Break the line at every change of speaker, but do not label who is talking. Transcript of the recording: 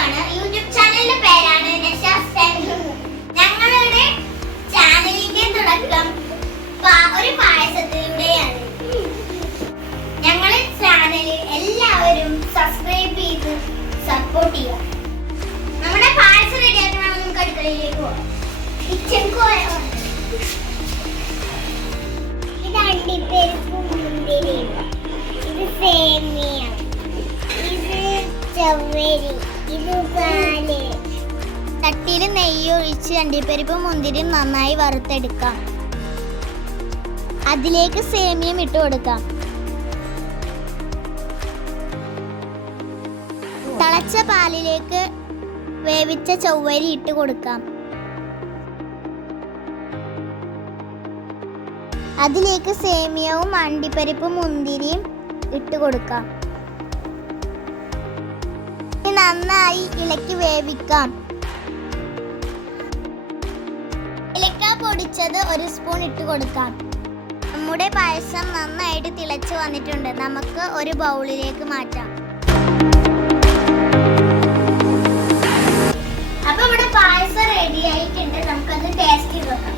ആണ് യൂട്യൂബ് ചാനലിന്റെ പേരാണ് ഞങ്ങളുടെ ചാനലിന്റെ തുടക്കം ഒരു പായസത്തിലൂടെയാണ് ഞങ്ങളുടെ ചാനൽ എല്ലാവരും സബ്സ്ക്രൈബ് ചെയ്ത് സപ്പോർട്ട് ചെയ്യുക. നമ്മുടെ പായസം റെഡിയാക്കണം നമുക്ക് അടുക്കളയിലേക്ക് പോകാം കിച്ചൺ ഇതണ്ടിപ്പരിപ്പും മുന്തിരിയും. ഇത് സേമിയ. ഇത് ചവ്വരി. ചട്ടിയിൽ നെയ്യ് ഒഴിച്ച് അണ്ടിപ്പരിപ്പും മുന്തിരിയും നന്നായി വറുത്തെടുക്കാം. അതിലേക്ക് സേമിയം ഇട്ട് കൊടുക്കാം. തിളച്ച പാലിലേക്ക് വേവിച്ച ചൊവ്വരി ഇട്ട് കൊടുക്കാം. അതിലേക്ക് സേമിയവും അണ്ടിപ്പരിപ്പും മുന്തിരിയും ഇട്ട് കൊടുക്കാം. നന്നായി ഇളക്കി വേവിക്കാം. ഇലക്ക പൊടിച്ചത് ഒരു സ്പൂൺ ഇട്ട് കൊടുക്കാം. നമ്മുടെ പായസം നന്നായിട്ട് തിളച്ചു വന്നിട്ടുണ്ട്. നമുക്ക് ഒരു ബൗളിലേക്ക് മാറ്റാം. അപ്പൊ നമ്മുടെ പായസം റെഡി ആയിട്ടുണ്ട്. നമുക്കത് ടേസ്റ്റ് നോക്കാം.